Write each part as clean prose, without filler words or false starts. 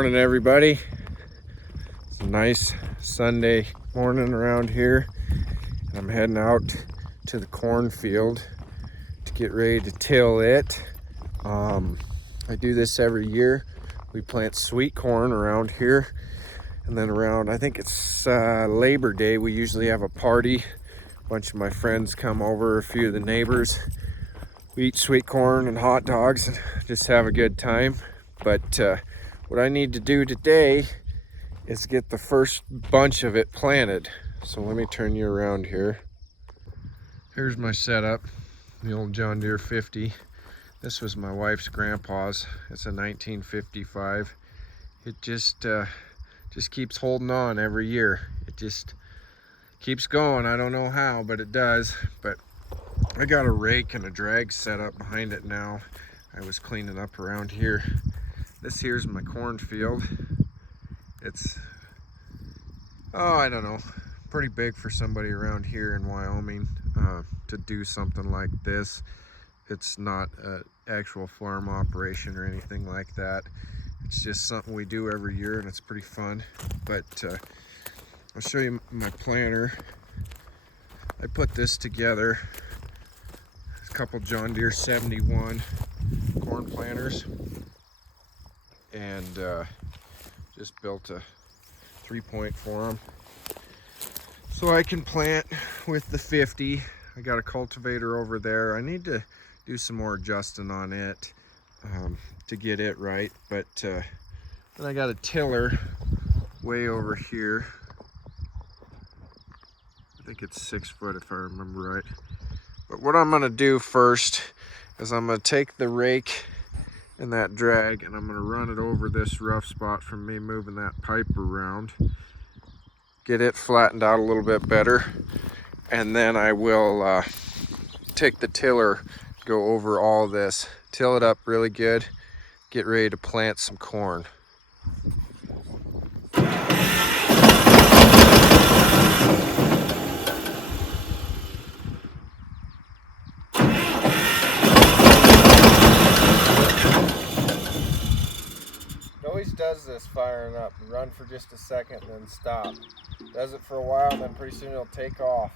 Morning, everybody. It's a nice Sunday morning around here. I'm heading out to the cornfield to get ready to till it. I do this every year. We plant sweet corn around here, and then around, I think it's Labor Day, we usually have a party. A bunch of my friends come over, a few of the neighbors. We eat sweet corn and hot dogs and just have a good time. But what I need to do today is get the first bunch of it planted. So let me turn you around here. Here's my setup, the old John Deere 50. This was my wife's grandpa's. It's a 1955. It just keeps holding on every year. It just keeps going. I don't know how, but it does. But I got a rake and a drag set up behind it now. I was cleaning up around here. This here's my cornfield. It's, I don't know, pretty big for somebody around here in Wyoming to do something like this. It's not an actual farm operation or anything like that. It's just something we do every year, and it's pretty fun. But I'll show you my planter. I put this together. A couple John Deere 71 corn planters, and just built a 3-point for them so I can plant with the 50. I got a cultivator over there. I need to do some more adjusting on it to get it right, but then I got a tiller way over here. I think it's 6 foot if I remember right. But what I'm gonna do first is I'm gonna take the rake and that drag, and I'm gonna run it over this rough spot from me moving that pipe around, get it flattened out a little bit better, and then I will take the tiller, go over all this, till it up really good, get ready to plant some corn. Always does this firing up. Run for just a second and then stop. Does it for a while, and then pretty soon it'll take off.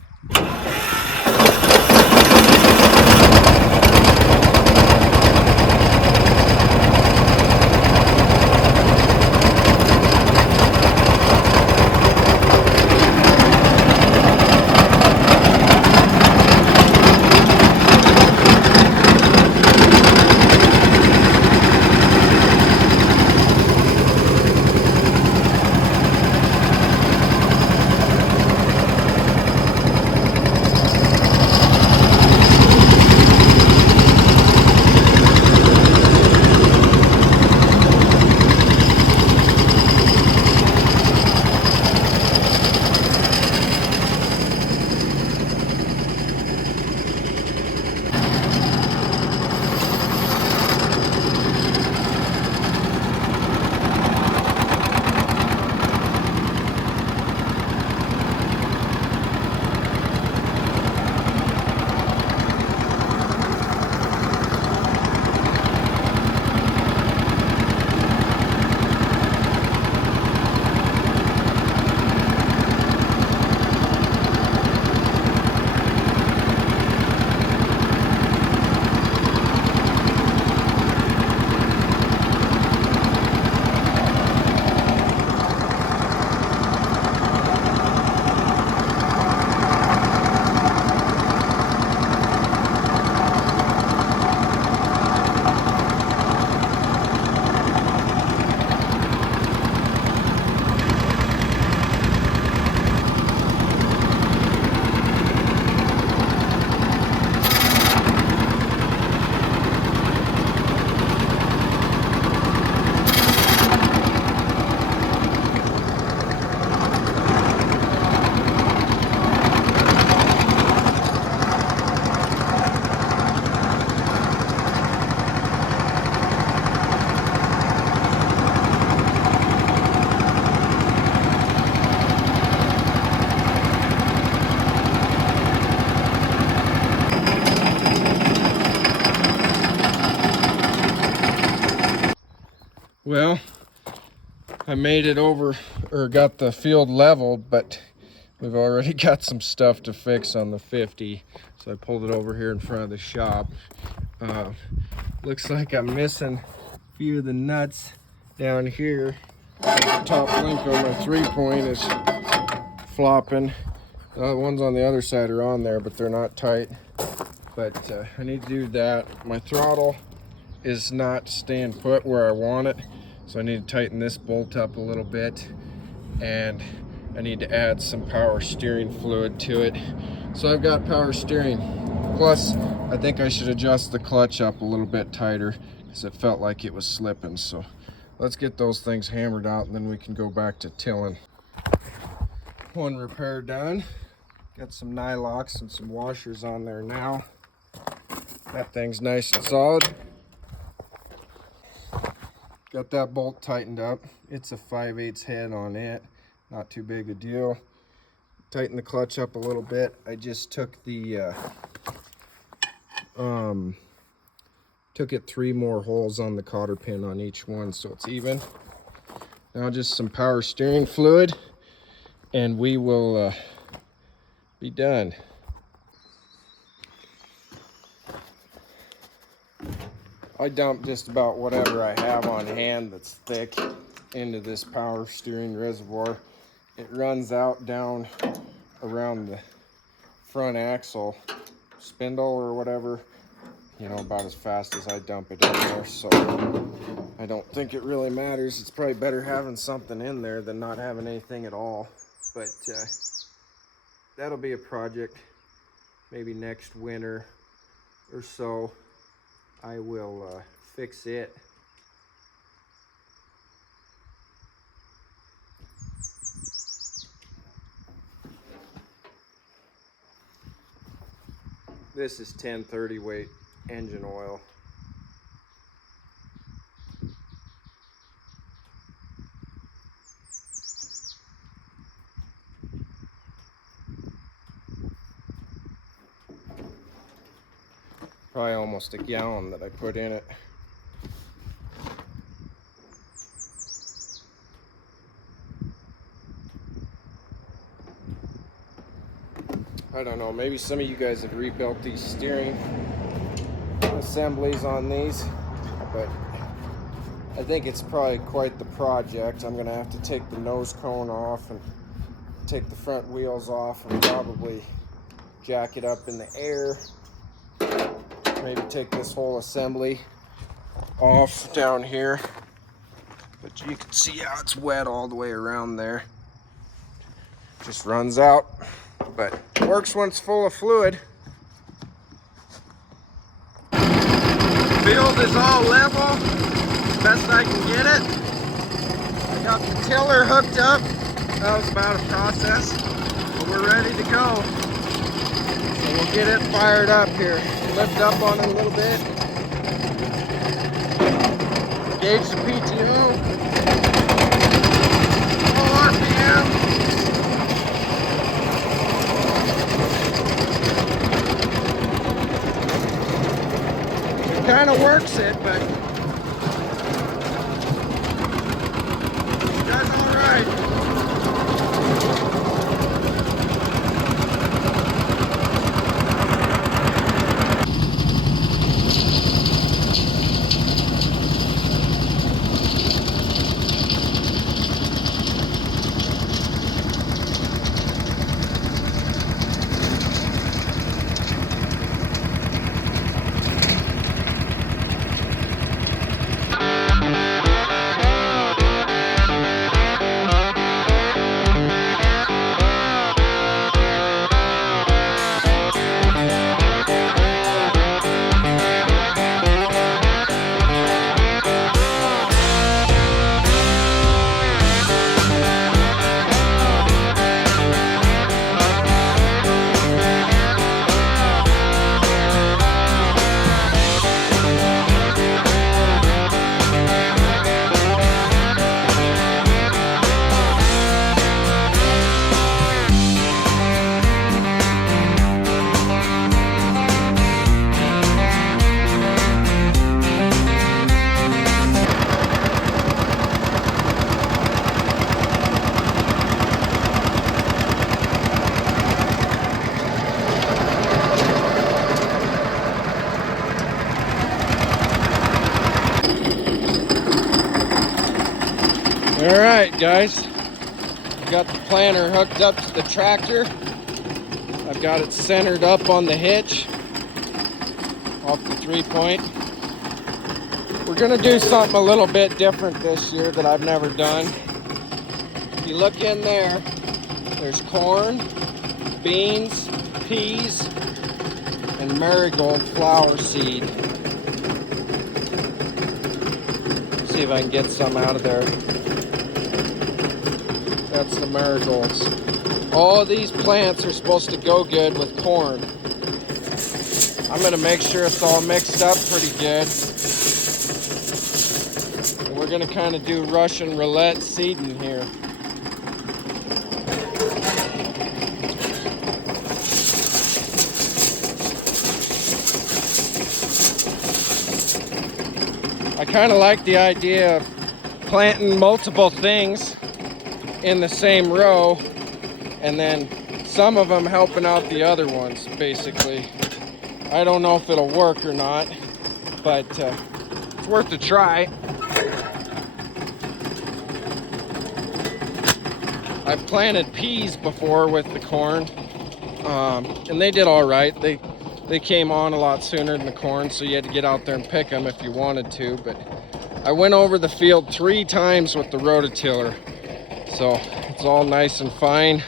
Well, I made it over, or got the field leveled, but we've already got some stuff to fix on the 50. So I pulled it over here in front of the shop. Looks like I'm missing a few of the nuts down here. The top link on my 3-point is flopping. The ones on the other side are on there, but they're not tight. But I need to do that. My throttle is not staying put where I want it, so I need to tighten this bolt up a little bit, and I need to add some power steering fluid to it. So I've got power steering. Plus, I think I should adjust the clutch up a little bit tighter because it felt like it was slipping. So let's get those things hammered out, and then we can go back to tilling. One repair done. Got some nylocks and some washers on there now. That thing's nice and solid. Got that bolt tightened up. It's a 5/8 head on it. Not too big a deal. Tighten the clutch up a little bit. I just took the took it 3 more holes on the cotter pin on each one, so it's even. Now just some power steering fluid, and we will be done. I dump just about whatever I have on hand that's thick into this power steering reservoir. It runs out down around the front axle spindle or whatever, you know, about as fast as I dump it in there. So I don't think it really matters. It's probably better having something in there than not having anything at all. But that'll be a project maybe next winter or so. I will fix it. This is 1030 weight engine oil. Probably almost a gallon that I put in it. I don't know, maybe some of you guys have rebuilt these steering assemblies on these, but I think it's probably quite the project. I'm gonna have to take the nose cone off and take the front wheels off and probably jack it up in the air. Maybe take this whole assembly off down here, but you can see how it's wet all the way around there. Just runs out, but works when it's full of fluid. Field is all level, best I can get it. I got the tiller hooked up. That was about a process, but we're ready to go. So we'll get it fired up here. Lift up on it a little bit. Gauge the PTO. Full RPM. It kind of works it, but it does all right. All right, guys, I've got the planter hooked up to the tractor. I've got it centered up on the hitch off the 3-point. We're gonna do something a little bit different this year that I've never done. If you look in there, there's corn, beans, peas, and marigold flower seed. See if I can get some out of there. That's the marigolds. All of these plants are supposed to go good with corn. I'm gonna make sure it's all mixed up pretty good. And we're gonna kind of do Russian roulette seeding here. I kind of like the idea of planting multiple things in the same row and then some of them helping out the other ones, basically. I don't know if it'll work or not, but it's worth a try. I've planted peas before with the corn, and they did all right. They came on a lot sooner than the corn, so you had to get out there and pick them if you wanted to. But I went over the field 3 times with the rototiller, so it's all nice and fine.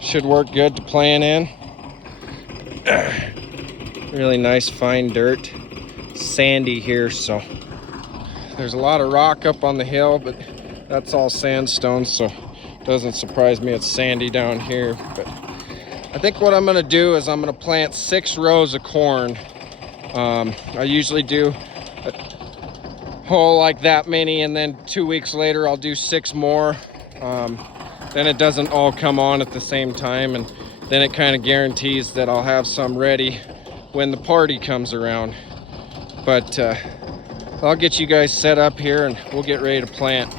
Should work good to plant in. Really nice fine dirt. Sandy here, so there's a lot of rock up on the hill, but that's all sandstone, so it doesn't surprise me it's sandy down here. But I think what I'm gonna do is I'm gonna plant 6 rows of corn. I usually do a hole like that many, and then 2 weeks later I'll do 6 more. Then it doesn't all come on at the same time, and then it kind of guarantees that I'll have some ready when the party comes around. But I'll get you guys set up here and we'll get ready to plant.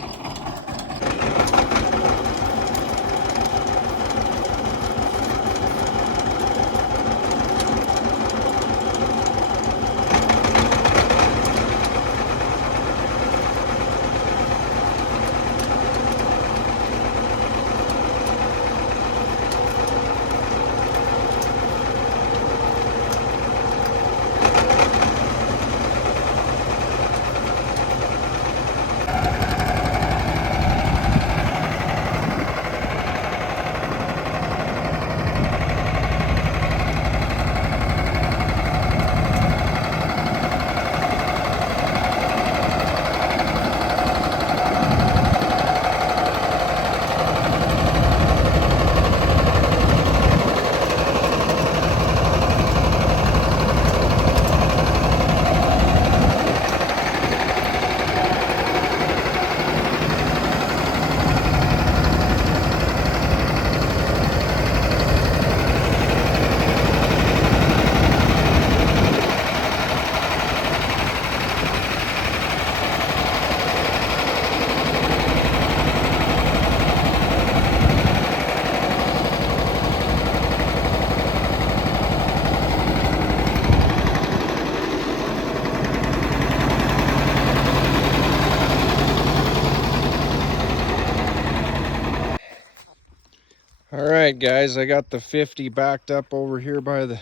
All right, guys, I got the 50 backed up over here by the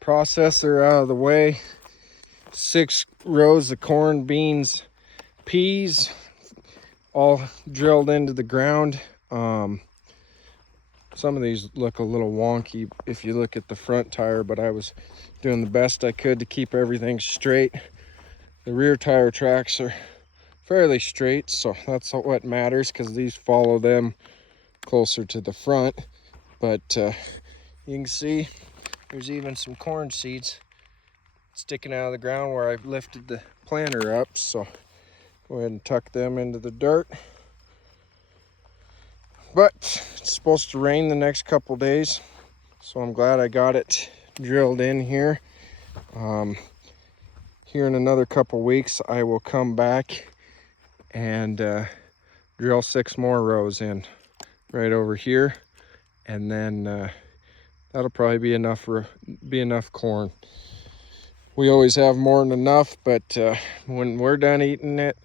processor out of the way. 6 rows of corn, beans, peas, all drilled into the ground. Some of these look a little wonky if you look at the front tire, but I was doing the best I could to keep everything straight. The rear tire tracks are fairly straight, so that's what matters, because these follow them closer to the front. But you can see there's even some corn seeds sticking out of the ground where I've lifted the planter up, so go ahead and tuck them into the dirt. But it's supposed to rain the next couple days, so I'm glad I got it drilled in here. Here in another couple weeks I will come back and drill 6 more rows in right over here, and then that'll probably be enough corn. We always have more than enough, but when we're done eating it,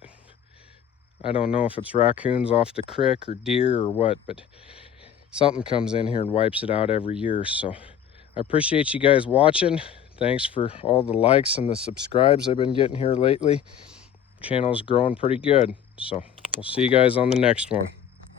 I don't know if it's raccoons off the creek or deer or what, but something comes in here and wipes it out every year. So I appreciate you guys watching. Thanks for all the likes and the subscribes I've been getting here lately. Channel's growing pretty good. So we'll see you guys on the next one.